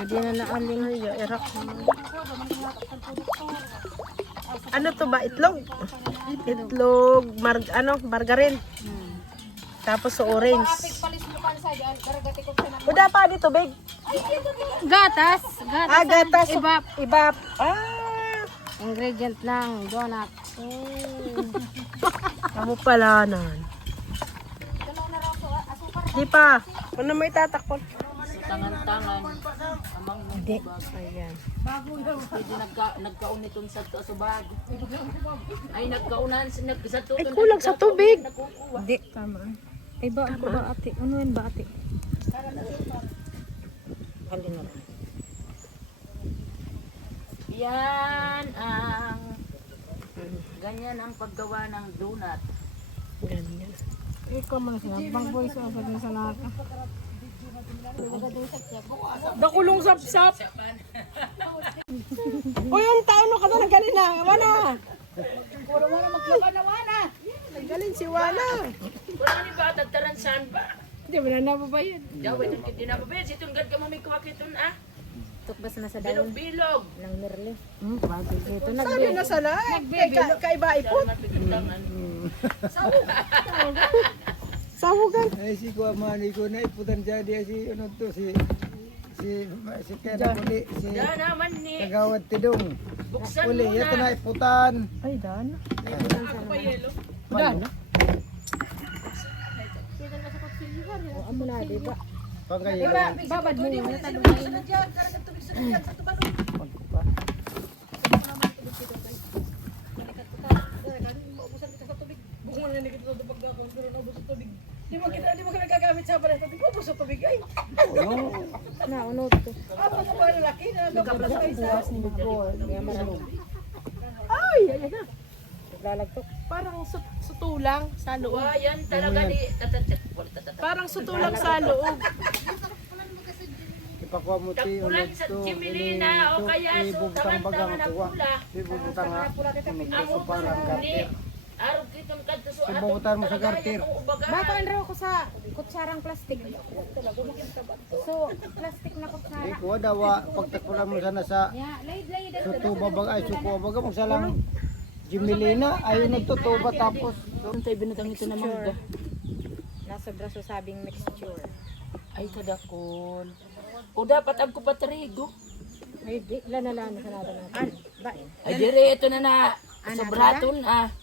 Hindi na naaling. Ay, irak. Ano to ba? Itlog? Itlog, margarine. Tapos sa orange. Kuda pa dito, big. Gatas. Gatas. Ibap. Ibap. Ingredient ng donut. Kamu pala nan. Di pa. Ano may tatakpon? Tangan-tangan. Amang Hindi. Ayan. pwede nagkaon itong sa subag. Ay nagkaunan sa Ay, kulang sa tubig. Hindi. Tama. Ay ba ako ba ate? Ano yan ba ate? Halin na lang. Yan ang ganyan ang paggawa ng donut. Ganyan. Ikaw man siya. Bang voice over na sa naka. Dakulong sap-sap. O yung tayo no ka na ng ganina. Wana. Puro mo na maglaban na wana. Galing si Wana. Wala ni ba tataransan ba? Hindi mo na nababayad. Daw itong kiti na ba? Situn gad ka mamikuha kitun ah. Tukbas na sa dayon Bilog-bilog. ng Merle. Bago dito Sabi na sana. Kaiba ipot. Sahugan. Ay si ko amani ko na iputan jadi si ano to si Kera Kuli si Yan naman ni. Kagawad Tidong. Buksan Uli mo ito na. na iputan. Ay, Dan. Dan. O amo na di ba? Pagkayo. Babad mo na talong. Di mo ka nagagamit sa balat. Di mo sa tubig ay. Na uno to. Apa ka ba lalaki na nagkaplas ay sa. Bukas ni Bol. Kaya marami. Ay, ayan na. Lalagtok. Parang sutulang sa loob. Wah, yan talaga ni tatatat. Parang sutulang sa loob. Ipakuha mo ti Takulan ulit sa to. Chimilina o kaya sa Ibubutang bagang tangan-tangan ng kuha. pula. Ibubutang ha. Ang Ito parang ni karter. araw kitong kadto so Ibubutan mo sa karter. Baka ang raw ko sa kutsarang plastic. So, plastic na kutsara. Ay kuha dawa pagtakulan mo sana sa Ya, laid-laid. sutuba bag ay suko baga mo salang Jimilina ayun nagtutuba tapos Ang tayo binatang ito na mangga. Nasa braso sabing mixture. Ay kadakon. O dapat agko patrigo. Ay, di. Lana-lana sa nada natin. Ba? Ay dire ito na na sobraton ah.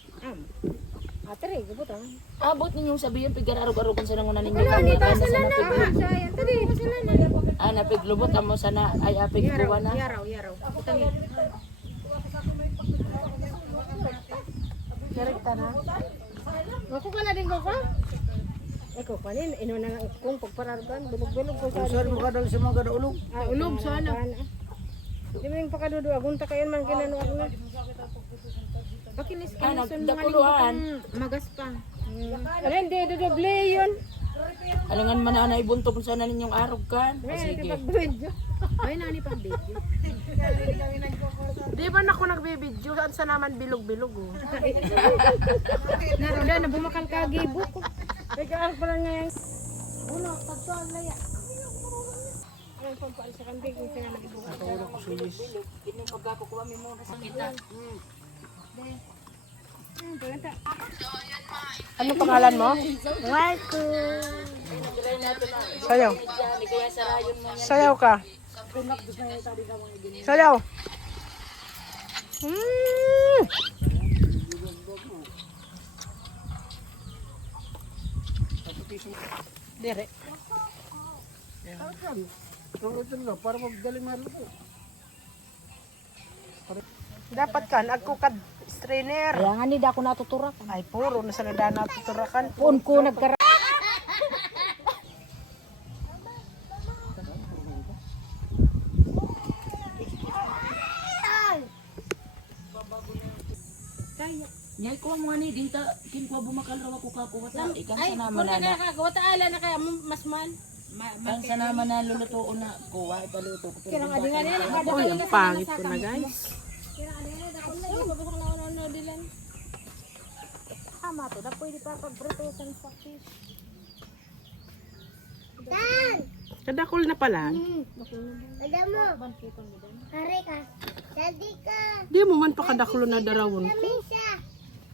Ate, rin. Gubutang. Abot ninyong sabihin pigar-arog-arogan sa nangunan ninyo. Wala, Kanya dito kanya sila sa na. napiglubot. Sayang. Tadi, sila na. Napiglubot amo sana ay apigluwa na. Yaraw. Utang yun. Direkta na. Ako ka na din ko ka? Eko pa rin. Ino na lang kung pagparargan. Bulog-bulog ko sa saan mo kadal sa mga gadaulog ulog sana. Di ba yung pakadudu? Agunta kayo man kinanuag na. Pakinis kinison mga dakuluan. Magaspang. Ano hindi, doble yun. Alangan man na ibuntog sa na ninyong arog kan. O Sige. sige. Pag-video. Ay, nani pang video. Di ba na ako nagbibidyo? Saan sa naman bilog-bilog oh. Naroon na, bumakal ka gibo ko. Teka, pala ngayon. Ulo, pagtuan laya. Ayun, pampaal sa kambing. Yung sinanagibo ka. Kini magkakukuha mi mo sa kita. Ano pangalan mo? Marco. Sayaw. Ni kaya sarayon mo yan. Sayaw ka. Sayaw. Dire. para magdali maluto Dapat kan agko kad strainer. Kaya nga ni, ako natuturak. Ay puro na sa nada natuturakan. Puun ko nagkara. Nyay ko mo ani dinta kin ko bumakal raw ako kakuha ta. Ikan sa naman na. Wata ala na kaya masman. Ang sa naman na lulutuon na kuha ipaluto ko. Kaya nga dingan yan. Oh, yung pangit ko na guys. Tama to, na pwede pa pagbritosan sa fish. Kadakol na pala. Madam mo. Hari ka. Jadi ka. Di mo man pa kadaklo na darawon ko. Siya.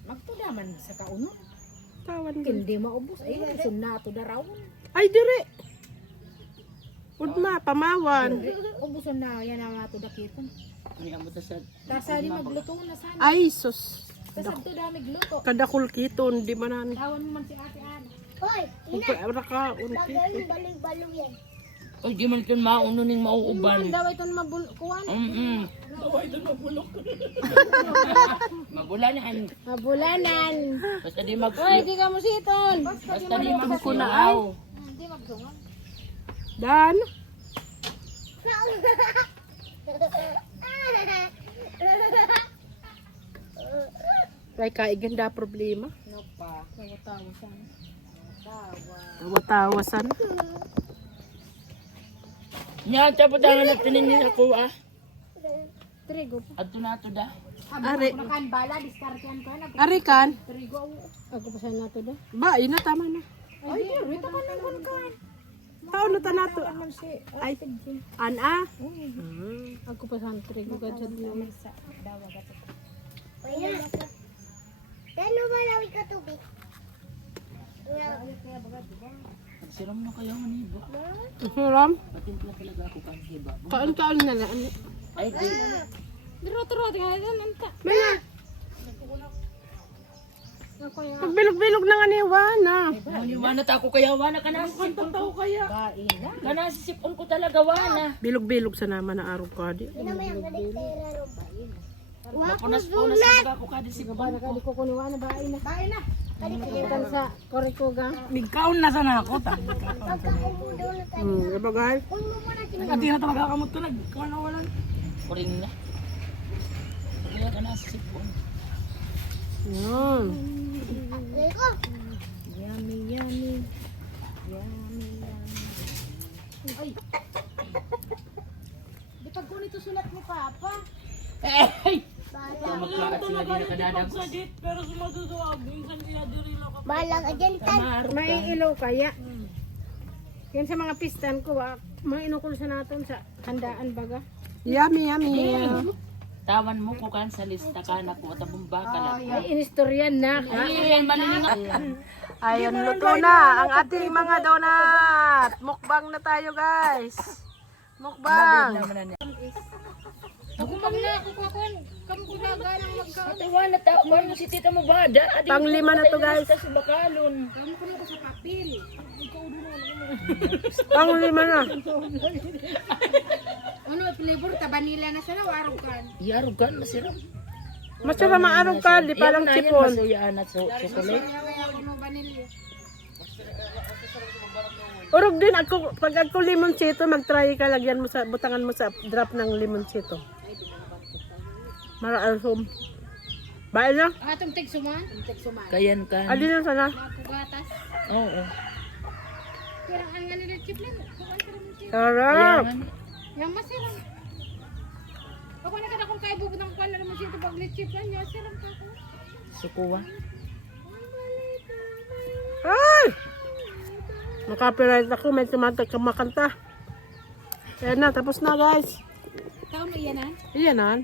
Magtudaman sa kauno. Tawan ka. Hindi maubos. Ay, sunato darawon. Ay, dire. Udma, pamawan. Ubuson na yan ang ato dakiton. Ay, amo ta sa... Tasa di magluto na sana. Ay, sus. Tasa to dami gluto. Kadakol kiton, di man. Tawan mo man si ate Ana. Hoy, Rakaon bagay kito. mo baling-balo yan. Ay, di man ito mauno ning mauuban. Daw ito mabulkuan. Mabulanan. Mabulanan. Basta di mag... Hoy, di ka mo siton. Basta di magkunaaw. Hindi magsungon. Dan. Kay kaiganda problema. No pa. Tawa-tawa. Tawa-tawasan. Nya, tapos ang nagtinin niya ko ah. Trigo. Ato na ato da. Ari. Kan bala, diskartian ko na. Arikan. Trigo. Ako pa sana to da. Ba, ina tama na. Ay, rito ka nang kan. Tao na tanato. Ay, ana. Ako pa sana trigo ka sa sa dawa ka. Oya. Kano malawi ka tubig? Siram na kayo maniba. Hiram. Patimpla talaga ako kan hiba. Kaan na lang. Ay, di. Diro-diro tingnan nanta. Maya, Ako yung pagbilog-bilog na nga ni Wana. Maniwana ta ako kaya wana ka na. Tao kaya. Kana sisipon ko talaga wana. Bilog-bilog sa naman na araw ka di. namayang kalikera ro ba? Mapunas-punas talaga ako kada sipon ko. Ko kunuwa na bahay na. Bahay na. Kalikera sa korekuga. Nigkaon na sana ako ta. Bagay. Hindi na talaga kamot to nagkaon na walan. Kuring na. Kaya ka na sisipon. Yan. Lego. Yummy, yummy. Di pag ko nito sulat ni Papa. Ay! Bala. Magkakat sila din nakadadag. Bala ka dyan, Tan. May ilaw kaya. Yan sa mga pistan ko, mga inukul sa natin sa handaan baga. Yummy, yummy. Tawan mo ko kan sa lista ka na ko tabong baka lang. Ay, inistoryan na. Ay, malilingat. Ayan, luto na ang ating mga donut. Mukbang na tayo, guys. Mukbang. Ako mag na ako kakon. Kampunaga ng magkaon. Tawa na takpan mo si tita mo bada. Adi mo Pang-lima na to, guys. Sa bakalon. Kampunaga ko sa papel. Pang-lima na. Ano, flavor? Tabanila na sana, warong kan. Yarog kan masirap. Masarap maarong ka, di parang chipon. Masuyaan at chocolate. Kaya ako ng vanilya. Urog din ako, pag ako limonsito, mag-try ka, lagyan mo sa, butangan mo sa drop ng limonsito. Maraalsom. Bae na? Atong tigsuman? Tigsuman. Kayan kan. Adi na sana. Napugatas. Oo. Pero ang nga nila chip lang. Kuwan ka naman chip. Sarap. Yang masirang. Ako na kada kung kaibog ng kuwan na naman siya pag chip lang niya. Sirang ka ko. Sukuwa. Ay! Nakapiright ako, may tumatag makanta. Ayan na, tapos na, guys. Tao mo iyan ha? Ayan na.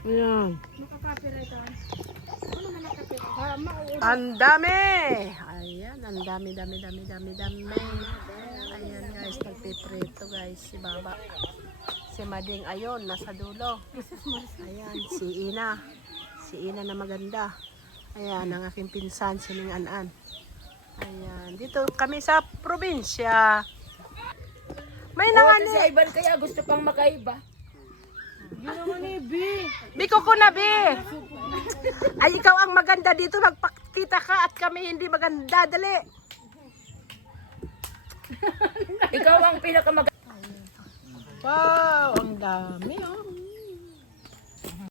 Ayan. Makaka-copyright ha? Ano man nakapit? Ang dami! Ayan, ang dami. Ayan, guys, nagpiprito, guys. Si Baba. Si Mading, ayun, nasa dulo. Ayan, si Ina. Si Ina na maganda. Ayan, ang aking pinsan, si Ning An-an. Ayan, dito kami sa probinsya. May Oo, nangan si Ivan kaya gusto pang makaiba. Biko ko na, Bi. Ay, ikaw ang maganda dito. Magpakita ka at kami hindi maganda. Dali. Ikaw ang pinakamaganda. Wow, ang dami, oh.